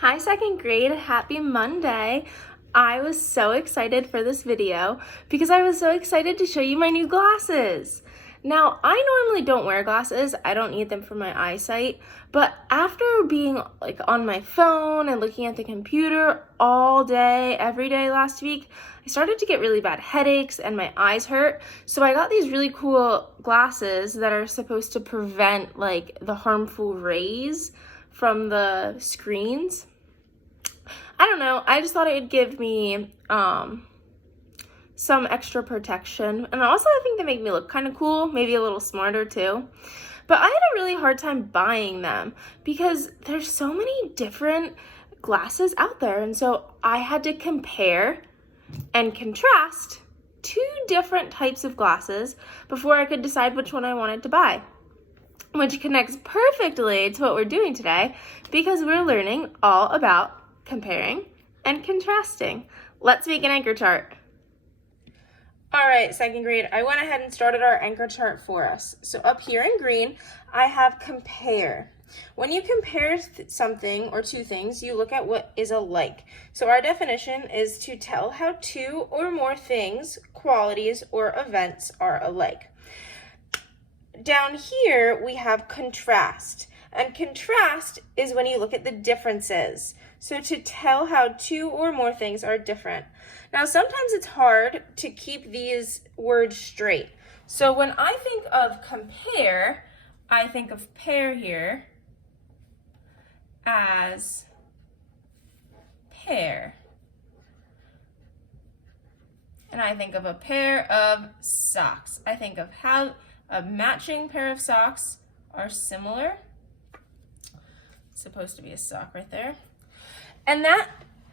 Hi, second grade. Happy Monday. I was so excited for this video because I was so excited to show you my new glasses. Now, I normally don't wear glasses. I don't need them for my eyesight, but after being on my phone and looking at the computer all day, every day last week, I started to get really bad headaches and my eyes hurt. So I got these really cool glasses that are supposed to prevent the harmful rays from the screens. I don't know, I just thought it would give me some extra protection. And also I think they make me look kind of cool, maybe a little smarter too. But I had a really hard time buying them because there's so many different glasses out there. And so I had to compare and contrast two different types of glasses before I could decide which one I wanted to buy. Which connects perfectly to what we're doing today because we're learning all about comparing and contrasting. Let's make an anchor chart. All right, second grade, I went ahead and started our anchor chart for us. So up here in green, I have compare. When you compare something or two things, you look at what is alike. So our definition is to tell how two or more things, qualities, or events are alike. Down here, we have contrast. And contrast is when you look at the differences. So to tell how two or more things are different. Now, sometimes it's hard to keep these words straight. So when I think of compare, I think of pair here as pair. And I think of a pair of socks. I think of how a matching pair of socks are similar. It's supposed to be a sock right there. And that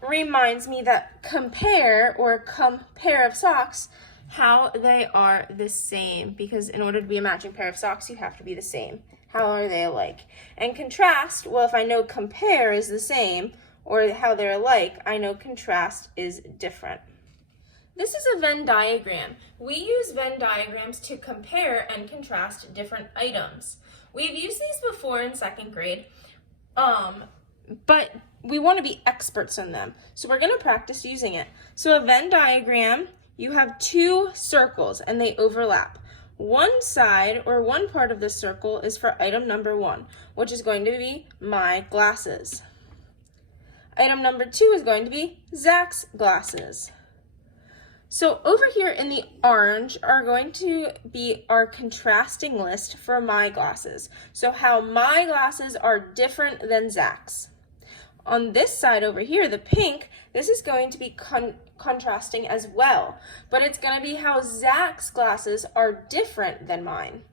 reminds me that compare or pair of socks, how they are the same. Because in order to be a matching pair of socks, you have to be the same. How are they alike? And contrast, well, if I know compare is the same or how they're alike, I know contrast is different. This is a Venn diagram. We use Venn diagrams to compare and contrast different items. We've used these before in second grade, but we want to be experts in them. So we're going to practice using it. So a Venn diagram, you have two circles and they overlap. One side or one part of the circle is for item number 1, which is going to be my glasses. Item number 2 is going to be Zach's glasses. So over here in the orange are going to be our contrasting list for my glasses. So how my glasses are different than Zach's. On this side over here, the pink, this is going to be contrasting as well, but it's going to be how Zach's glasses are different than mine.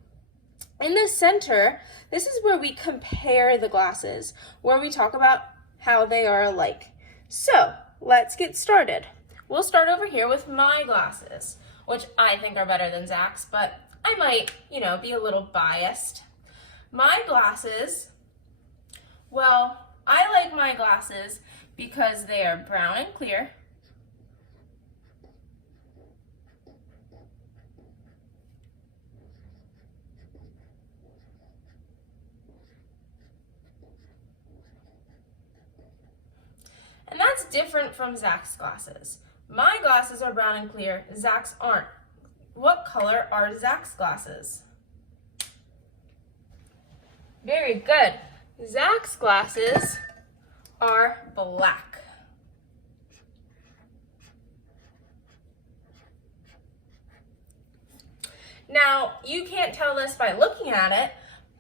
In the center, this is where we compare the glasses, where we talk about how they are alike. So let's get started. We'll start over here with my glasses, which I think are better than Zach's, but I might, be a little biased. My glasses, well, I like my glasses because they are brown and clear. And that's different from Zach's glasses. My glasses are brown and clear, Zach's aren't. What color are Zach's glasses? Very good. Zach's glasses are black. Now, you can't tell this by looking at it,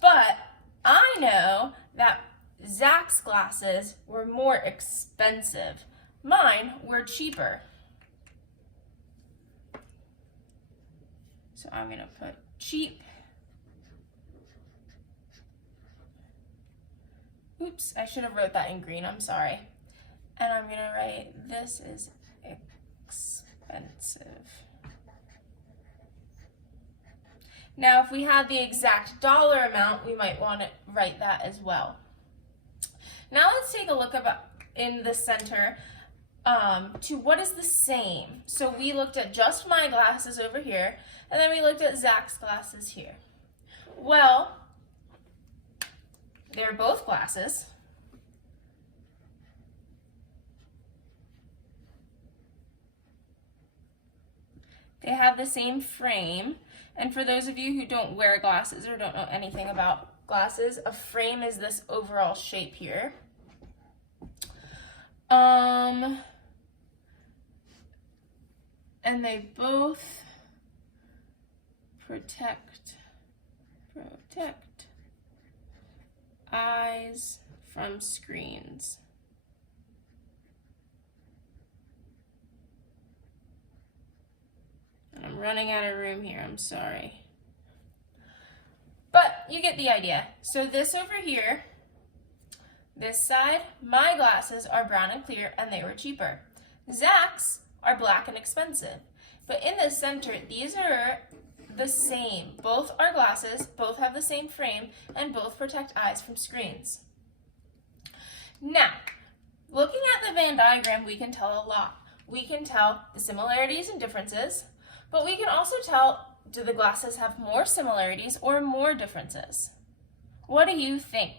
but I know that Zach's glasses were more expensive. Mine were cheaper. So I'm going to put cheap. Oops, I should have wrote that in green, I'm sorry. And I'm going to write, this is expensive. Now, if we had the exact dollar amount, we might want to write that as well. Now let's take a look in the center to what is the same. So we looked at just my glasses over here, and then we looked at Zach's glasses here. Well, they're both glasses. They have the same frame. And for those of you who don't wear glasses or don't know anything about glasses, a frame is this overall shape here. And they both protect eyes from screens. And I'm running out of room here, I'm sorry. But you get the idea. So this over here, this side, my glasses are brown and clear and they were cheaper. Zach's are black and expensive. But in the center, these are the same. Both are glasses, both have the same frame, and both protect eyes from screens. Now, looking at the Venn diagram, we can tell a lot. We can tell the similarities and differences, but we can also tell, do the glasses have more similarities or more differences? What do you think?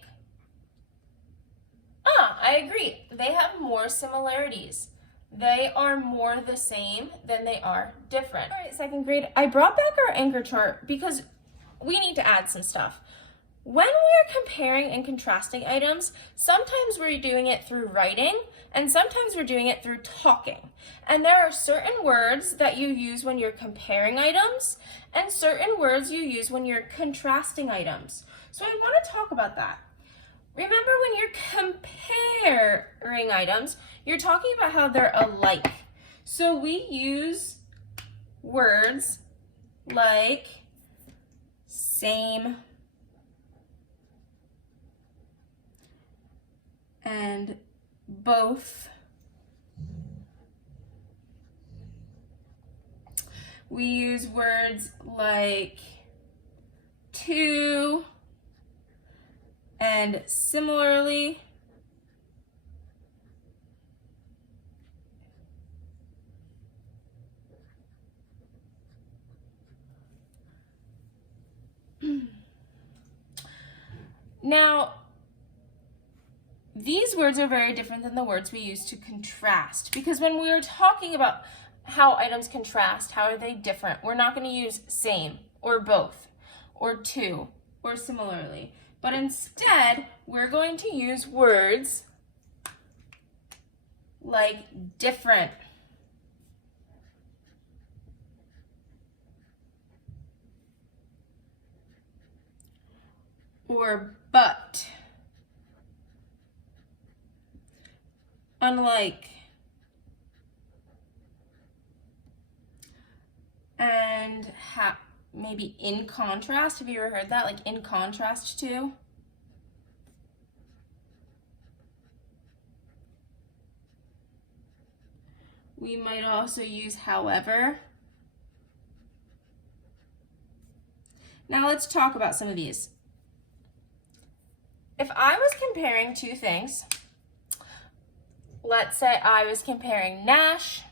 I agree. They have more similarities. They are more the same than they are different. All right, second grade, I brought back our anchor chart because we need to add some stuff. When we're comparing and contrasting items, sometimes we're doing it through writing and sometimes we're doing it through talking. And there are certain words that you use when you're comparing items and certain words you use when you're contrasting items. So I want to talk about that. Remember, when you're comparing items, you're talking about how they're alike. So we use words like same and both. We use words like two and similarly. Now, these words are very different than the words we use to contrast, because when we are talking about how items contrast, how are they different, we're not going to use same or both or two or similarly, but instead we're going to use words like different, or but, unlike, and maybe in contrast. Have you ever heard that? Like in contrast to? We might also use however. Now let's talk about some of these. If I was comparing two things, let's say I was comparing Nash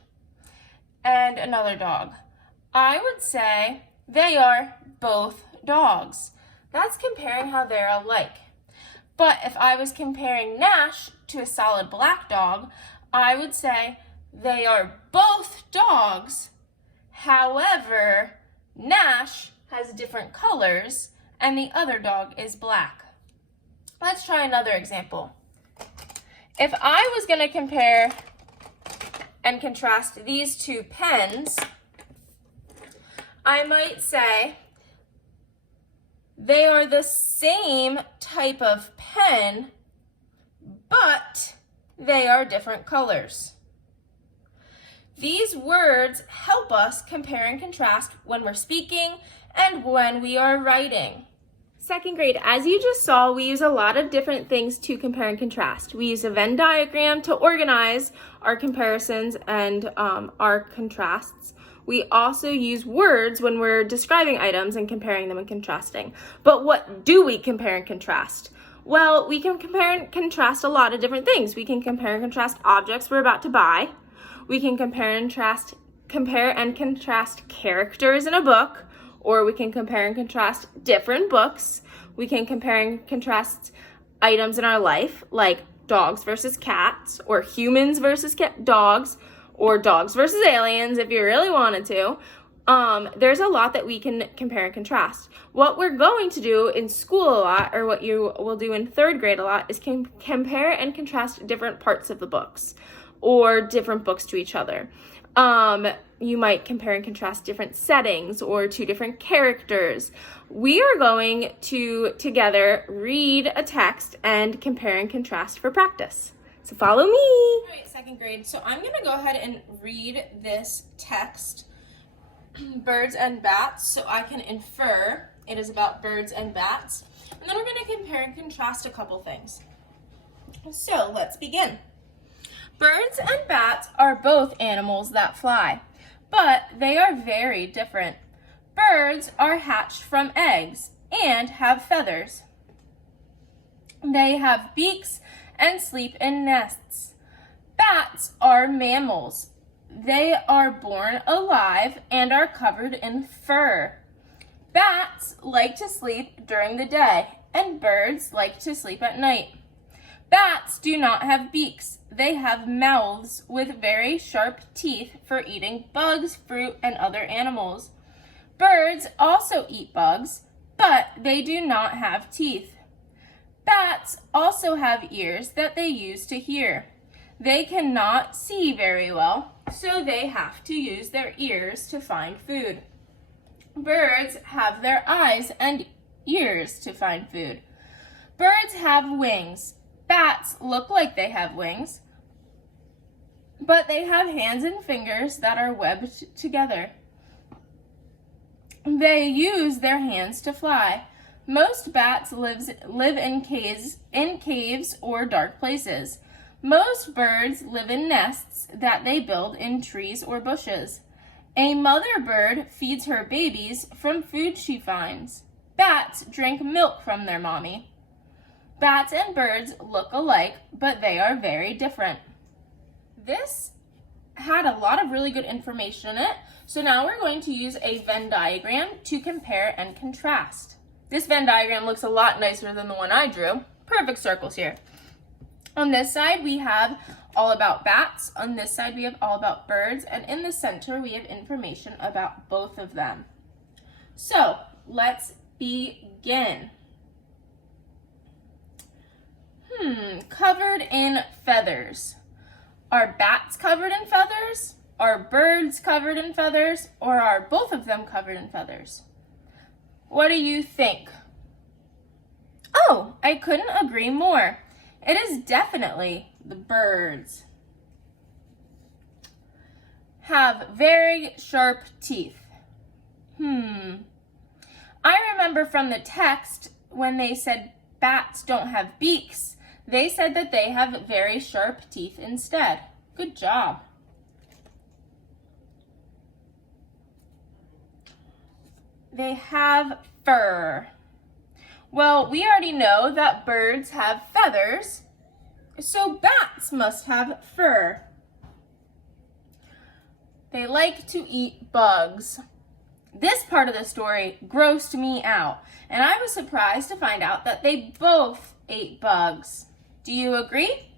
and another dog, I would say they are both dogs. That's comparing how they're alike. But if I was comparing Nash to a solid black dog, I would say they are both dogs. However, Nash has different colors and the other dog is black. Let's try another example. If I was going to compare and contrast these two pens, I might say they are the same type of pen, but they are different colors. These words help us compare and contrast when we're speaking and when we are writing. Second grade, as you just saw, we use a lot of different things to compare and contrast. We use a Venn diagram to organize our comparisons and our contrasts. We also use words when we're describing items and comparing them and contrasting. But what do we compare and contrast? Well, we can compare and contrast a lot of different things. We can compare and contrast objects we're about to buy. We can compare and contrast characters in a book, or we can compare and contrast different books. We can compare and contrast items in our life, like dogs versus cats, or humans versus dogs, or dogs versus aliens if you really wanted to. there's a lot that we can compare and contrast. What we're going to do in school a lot, or what you will do in 3rd grade a lot, is compare and contrast different parts of the books or different books to each other. You might compare and contrast different settings or 2 different characters. We are going to together read a text and compare and contrast for practice. So follow me. All right, 2nd grade. So I'm going to go ahead and read this text, Birds and Bats, so I can infer it is about birds and bats. And then we're going to compare and contrast a couple things. So let's begin. Birds and bats are both animals that fly, but they are very different. Birds are hatched from eggs and have feathers. They have beaks and sleep in nests. Bats are mammals. They are born alive and are covered in fur. Bats like to sleep during the day, and birds like to sleep at night. Bats do not have beaks. They have mouths with very sharp teeth for eating bugs, fruit, and other animals. Birds also eat bugs, but they do not have teeth. Bats also have ears that they use to hear. They cannot see very well, so they have to use their ears to find food. Birds have their eyes and ears to find food. Birds have wings. Bats look like they have wings, but they have hands and fingers that are webbed together. They use their hands to fly. Most bats live in caves or dark places. Most birds live in nests that they build in trees or bushes. A mother bird feeds her babies from food she finds. Bats drink milk from their mommy. Bats and birds look alike, but they are very different. This had a lot of really good information in it, so now we're going to use a Venn diagram to compare and contrast. This Venn diagram looks a lot nicer than the one I drew. Perfect circles here. On this side, we have all about bats. On this side, we have all about birds. And in the center, we have information about both of them. So let's begin. Covered in feathers. Are bats covered in feathers? Are birds covered in feathers? Or are both of them covered in feathers? What do you think? Oh, I couldn't agree more. It is definitely the birds. Have very sharp teeth. I remember from the text when they said bats don't have beaks, they said that they have very sharp teeth instead. Good job. They have fur. Well, we already know that birds have feathers, so bats must have fur. They like to eat bugs. This part of the story grossed me out, and I was surprised to find out that they both ate bugs. Do you agree?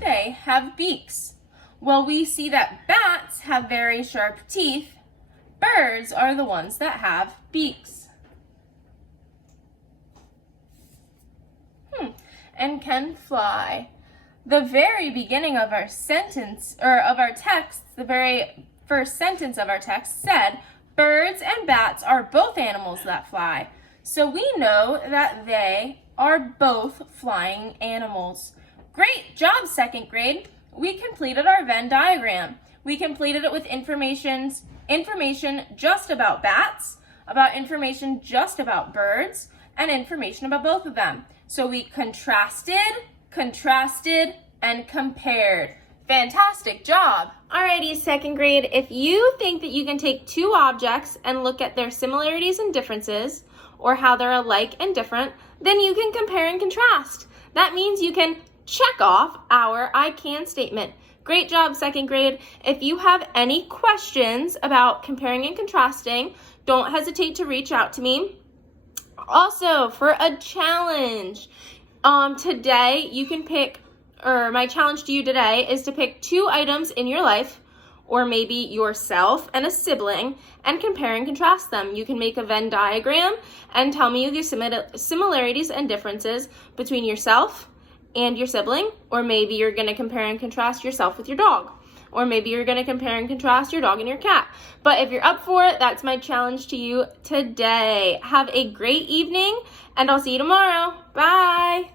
They have beaks. Well, we see that bats have very sharp teeth. Birds are the ones that have beaks. And can fly. The very beginning of our sentence, or of our text, the very first sentence of our text said, birds and bats are both animals that fly. So we know that they are both flying animals. Great job, 2nd grade. We completed our Venn diagram. We completed it with information just about bats, about information just about birds, and information about both of them. So we contrasted, and compared. Fantastic job. Alrighty, 2nd grade, if you think that you can take 2 objects and look at their similarities and differences, or how they're alike and different, then you can compare and contrast. That means you can check off our I can statement. Great job, 2nd grade. If you have any questions about comparing and contrasting, don't hesitate to reach out to me. Also, for a challenge, today you can pick my challenge to you today is to pick 2 items in your life, or maybe yourself and a sibling, and compare and contrast them. You can make a Venn diagram and tell me the similarities and differences between yourself and your sibling, or maybe you're gonna compare and contrast yourself with your dog, or maybe you're gonna compare and contrast your dog and your cat. But if you're up for it, that's my challenge to you today. Have a great evening, and I'll see you tomorrow. Bye.